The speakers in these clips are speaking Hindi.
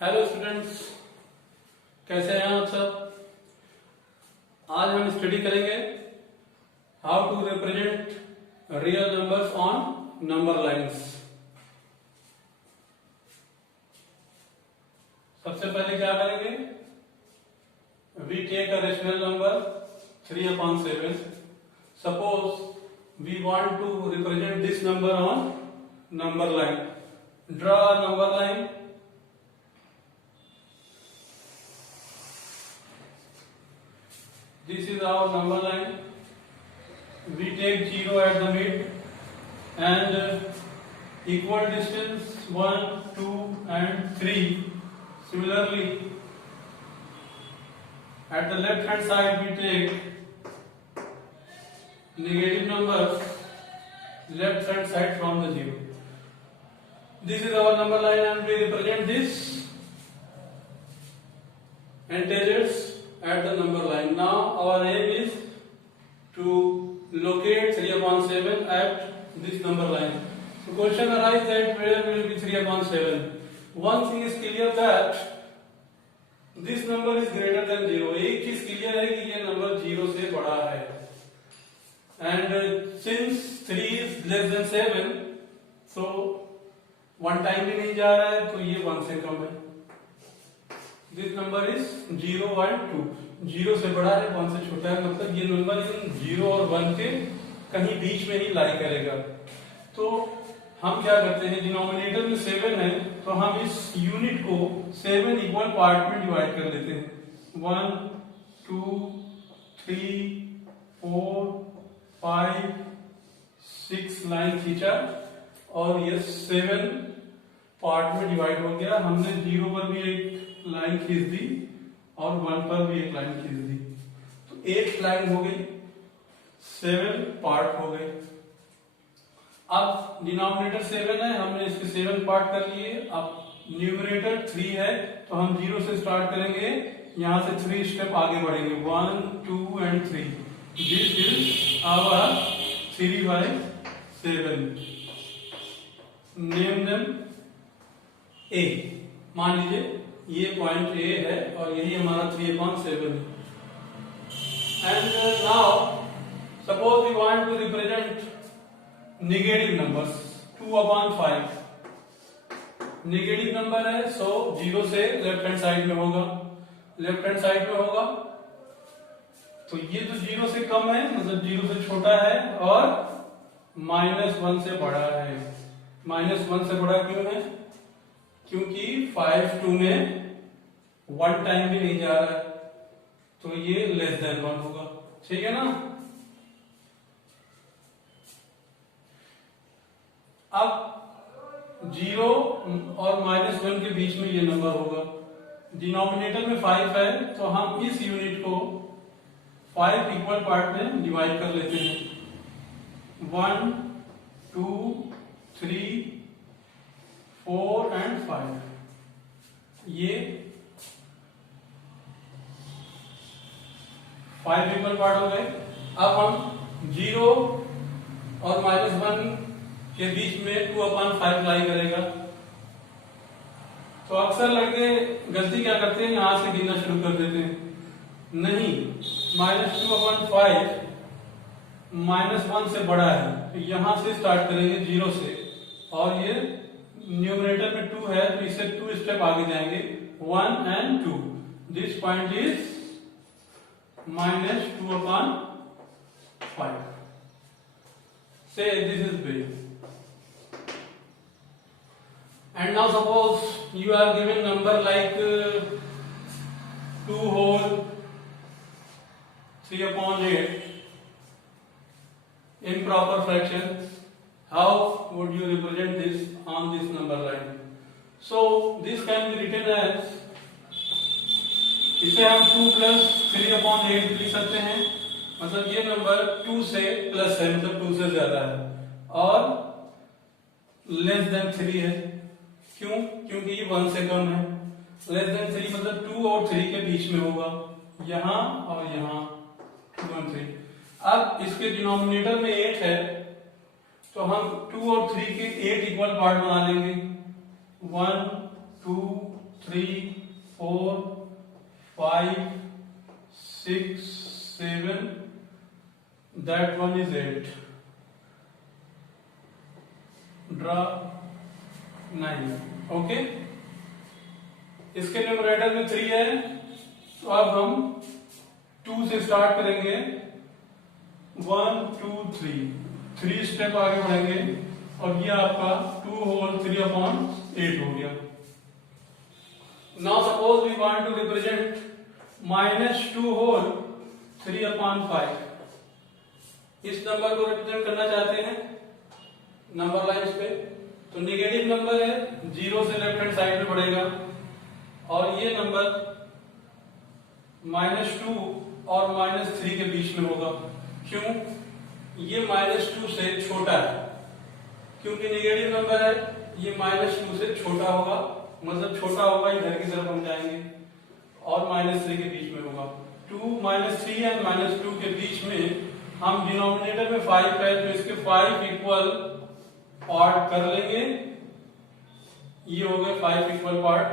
हेलो स्टूडेंट्स, कैसे हैं आप सब। आज हम स्टडी करेंगे how to represent real numbers on number lines. सबसे पहले क्या करेंगे, we take a rational number 3/7। Suppose we want to represent this number on number line. Draw a number line. This is our number line. We take 0 at the mid and equal distance 1, 2 and 3. Similarly, at the left hand side we take negative numbers left hand side from the 0. This is our number line and we represent this integers at the number line. Now our aim is to locate 3/7 at this number line. So question arises that where will be 3/7? One thing is clear that this number is greater than 0. एक चीज क्लियर है कि ये नंबर 0 से बड़ा है and since 3 is less than 7 so 1 time भी नहीं जा रहा है तो ये 1 से कम है। This number is 0 1 2। 0 से बड़ा है 1 से छोटा है, मतलब ये नंबर इन 0 और 1 के कहीं बीच में ही लाई करेगा। तो हम क्या करते हैं, डिनोमिनेटर में 7 है तो हम इस यूनिट को 7 इक्वल पार्ट में डिवाइड कर लेते हैं। 1 2 3 4 5 6 लाइन खींचा और ये 7 पार्ट में डिवाइड हो गया। हमने 0 पर भी एक लाइन खींच दी और 1 पर भी एक लाइन खींच दी, तो 8 लाइन हो गई, 7 पार्ट हो गए। अब डिनोमिनेटर 7 है, हमने इसके 7 पार्ट कर लिए। अब न्यूमरेटर 3 है तो हम 0 से स्टार्ट करेंगे, यहां से 3 स्टेप आगे बढ़ेंगे, 1 2 and 3। This is our 3/7। Name them A. मान लीजिए ये पॉइंट ए है और यही हमारा 3/7 है। And now suppose we want to represent negative numbers 2/5। Negative number है सो 0 से लेफ्ट हैंड साइड में होगा, लेफ्ट हैंड साइड में होगा। तो ये तो 0 से कम है, मतलब 0 से छोटा है और -1 से बड़ा है। -1 से बड़ा क्यों है? क्योंकि 5 2 में 1 टाइम भी नहीं जा रहा है तो ये लेस देन 1 होगा, ठीक है ना। अब 0 और -1 के बीच में ये नंबर होगा। डिनोमिनेटर में 5 है तो हम इस यूनिट को 5 इक्वल पार्ट में डिवाइड कर लेते हैं। 1 2 3 4 एंड 5। ये 5 इक्वल पार्ट हो गए। अब हम 0 और -1 के बीच में 2/5 लाई करेगा। तो अक्सर लड़के गलती क्या करते हैं, यहां से गिनना शुरू कर देते हैं। नहीं, -2/5 -1 से बड़ा है तो यहां से स्टार्ट करेंगे 0 से, और ये न्यूमरेटर में 2 है तो इससे 2 स्टेप आगे जाएंगे, 1 and 2। This point is -2/5। Say this is B. And now suppose you are given number like 2 whole 3/8 improper fraction. How would you represent this on this number line? So this can be written as, इसे हम 2 + 3/8 लिख सकते हैं। मतलब ये नंबर 2 से प्लस है, मतलब 2 से ज्यादा है और लेस देन 3 है। क्यों? क्योंकि ये 1 से कम है। लेस देन 3 मतलब 2 और 3 के बीच में होगा, यहां और यहां 2 और 3। अब इसके डिनोमिनेटर में 8 है तो हम 2 और 3 के 8 इक्वल पार्ट बना लेंगे। 1 2 3 4 5 6 7, that one is 8. Draw 9. Okay, इसके न्यूमरेटर में 3 है, तो अब हम 2 से स्टार्ट करेंगे। 1 2 3 स्टेप आगे बढ़ेंगे और ये आपका 2 होल 3/8 हो गया। Now suppose we want to represent -2 whole 3/5। इस नंबर को रिप्रेजेंट करना चाहते हैं नंबर लाइंस पे, तो नेगेटिव नंबर है, 0 से लेफ्ट हैंड साइड में बढ़ेगा और ये नंबर -2 और -3 के बीच में होगा। क्यों? ये -2 से छोटा है, क्योंकि नेगेटिव नंबर है, ये -2 से छोटा होगा, मतलब छोटा होगा इधर की तरफ हम जाएंगे, और -3 के बीच में होगा। 2 -3 एंड -2 के बीच में हम डिनोमिनेटर में 5 है, तो इसके 5 इक्वल पार्ट कर लेंगे। ये हो गए 5 इक्वल पार्ट।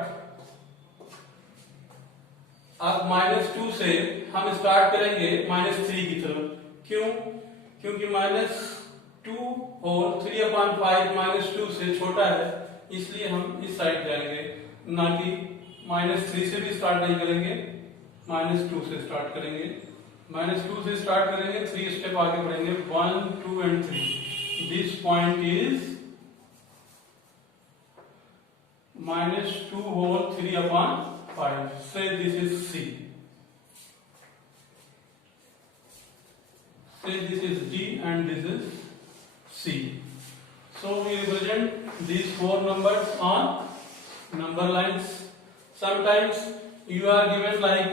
अब -2 से हम स्टार्ट करेंगे -3 की तरफ। क्यों? क्योंकि -2 और 3/5 -2 से छोटा है, इसलिए हम इस साइड जाएंगे, ना कि -3 से भी स्टार्ट नहीं करेंगे, -2 से स्टार्ट करेंगे। -2 से स्टार्ट करेंगे, 3 स्टेप आगे बढ़ेंगे, 1 2 and 3। This point is -2 whole 3/5. Say this is C. Say this is D and this is C. So we represent these 4 numbers on number lines. Sometimes you are given like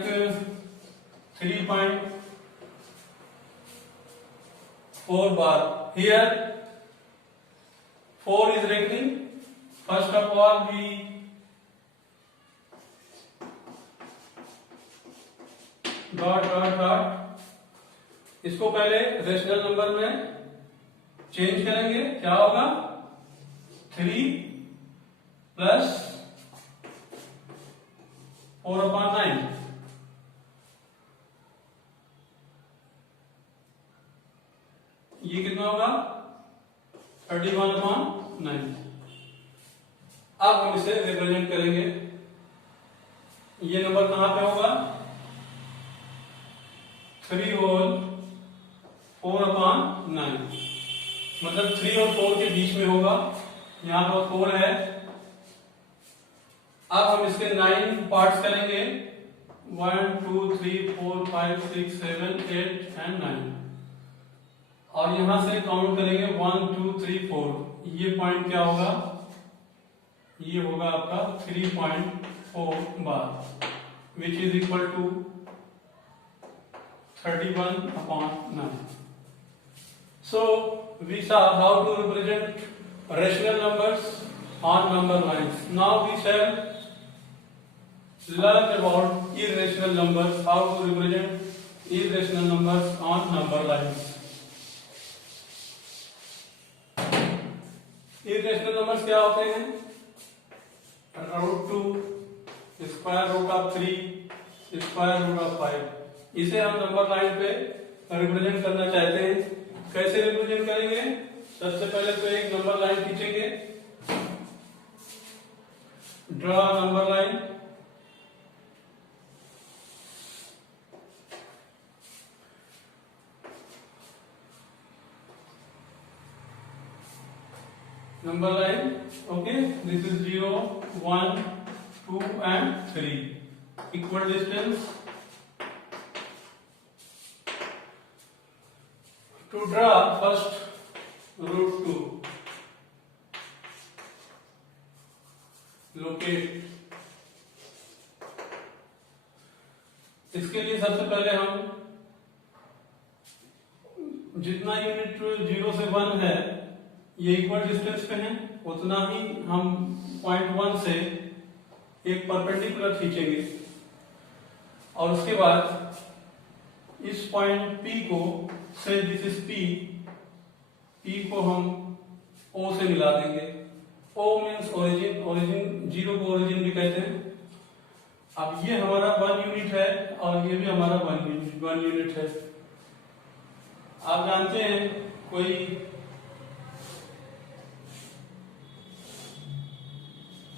3.4 bar. Here 4 is reckoning. First of all we dot इसको पहले रेशनल नंबर में चेंज करेंगे। क्या होगा? 3 प्लस 4/9। ये कितना होगा? 31/9। अब हम इसे रिप्रेजेंट करेंगे। ये नंबर कहां पे होगा? 3 होल 4/9, मतलब 3 और 4 के बीच में होगा। यहां पर 4 है। अब हम इसके 9 पार्ट्स करेंगे, 1 2 3 4 5 6 7 8 एंड 9, और यहां से काउंट करेंगे 1 2 3 4। ये पॉइंट क्या होगा? ये होगा आपका 3.4 बार, which is equal to 31/9. So we saw how to represent rational numbers on number lines. Now we shall learn about irrational numbers, how to represent irrational numbers on number lines. Irrational numbers क्या होते हैं? √2, square root of 3, square root of 5। इसे हम नंबर लाइन पे रिप्रेजेंट करना चाहते हैं। कैसे रिप्रेजेंट करेंगे? सबसे पहले तो एक नंबर लाइन खींचेंगे, draw number line. Number line, okay, this is 0 1 2 and 3, equal distance. To draw first √2, locate। इसके लिए सबसे पहले हम जितना यूनिट 0 से 1 है, ये इक्वल डिस्टेंस पे है, उतना ही हम पॉइंट 1 से एक परपेंडिकुलर खींचेंगे, और उसके बाद इस पॉइंट P को, से दिस इज P को हम O से मिला देंगे। O मीन्स ओरिजिन, 0 को ओरिजिन भी कहते हैं, अब ये हमारा 1 यूनिट है और ये भी हमारा 1 यूनिट है। आप जानते हैं कोई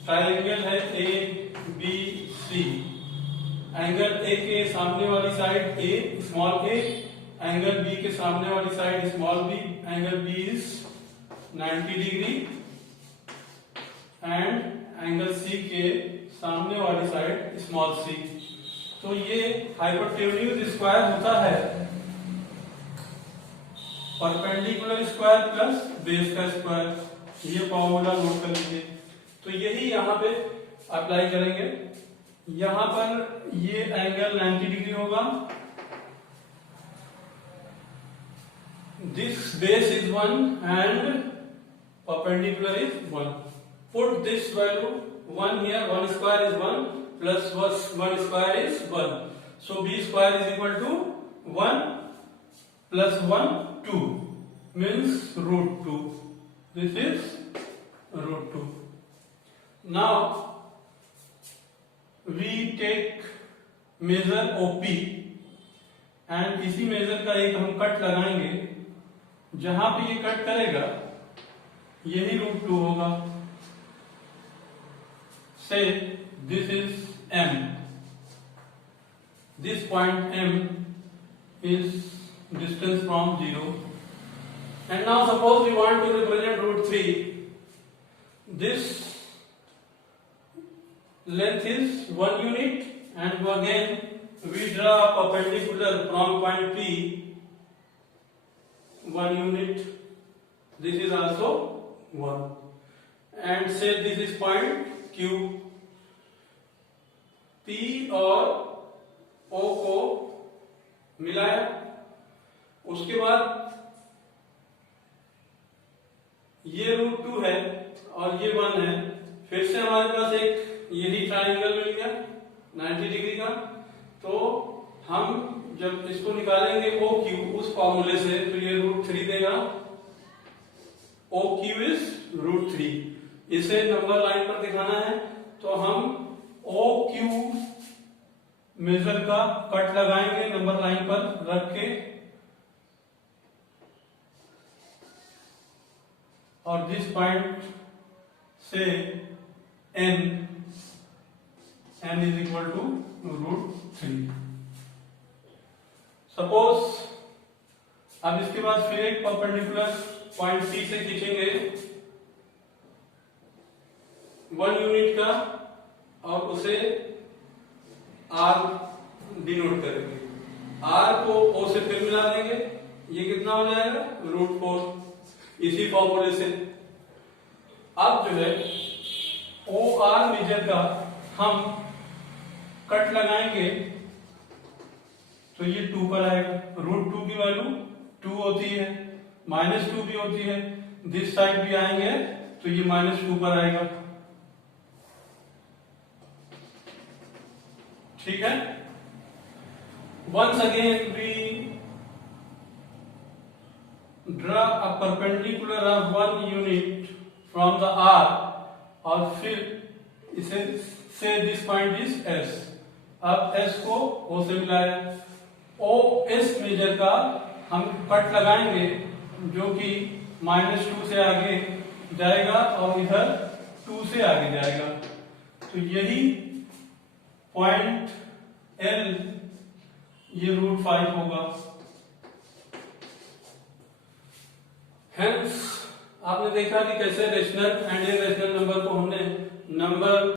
ट्रायंगल है A B C, angle A के सामने वाली side a small a, angle B के सामने वाली side small b, angle B is 90 degree and angle C के सामने वाली साइड स्मॉल सी। तो ये हाइपोटेन्यूज स्क्वायर होता है परपेंडिकुलर स्क्वायर प्लस बेस का स्क्वायर। ये फॉर्मूला नोट कर लीजिए। तो यही यहाँ पे अप्लाई करेंगे। यहाँ पर ये एंगल 90 डिग्री होगा, this base is 1 and perpendicular is 1. Put this value 1 here, 1 square is 1 plus 1 square is 1. So b square is equal to 1 plus 1 2 means root 2. This is root 2. Now we take measure OP and इसी मेजर का एक हम कट लगाएंगे। जहां पे ये कट करेगा यही रूट 2 होगा। Say this is M. This point M is distance from 0. And now suppose we want to represent root 3. This length is 1 unit and again we draw a perpendicular from point P 1 unit. This is also 1 and say this is point Q. P और O को मिलाया, उसके बाद ये रूट 2 है और ये 1 है। फिर से हमारे पास एक यही ट्रायंगल मिल गया 90 डिग्री का। तो हम जब इसको निकालेंगे OQ उस फॉर्मूले से तो ये रूट 3 देगा। OQ is root 3। इसे नंबर लाइन पर दिखाना है तो हम OQ मेजर का कट लगाएंगे नंबर लाइन पर रख के और दिस पॉइंट से N is equal to root 3। Suppose अब इसके बाद फिर एक परपेंडिकुलर पॉइंट C से खींचेंगे 1 यूनिट का और उसे R डिनोट करेंगे। R को O से फिर मिला देंगे, ये कितना हो जाएगा रूट 4 इसी फॉर्मूले से। अब जो है OR मेजर का हम कट लगाएंगे तो ये 2 पर आएगा। रूट 2 की वैल्यू 2 होती है, -2 भी होती है, दिस साइड भी आएंगे तो ये -2 पर आएगा। ठीक है। Once again we draw a perpendicular of 1 unit from the R और फिर इसे say this point is S। अब S को O से मिलाया। OS मेजर का हम कट लगाएंगे जो कि -2 से आगे जाएगा और इधर 2 से आगे जाएगा। तो यही पॉइंट L ये रूट 5 होगा। हेंस आपने देखा कि कैसे रेशनल एंड इरेशनल नंबर को हमने नंबर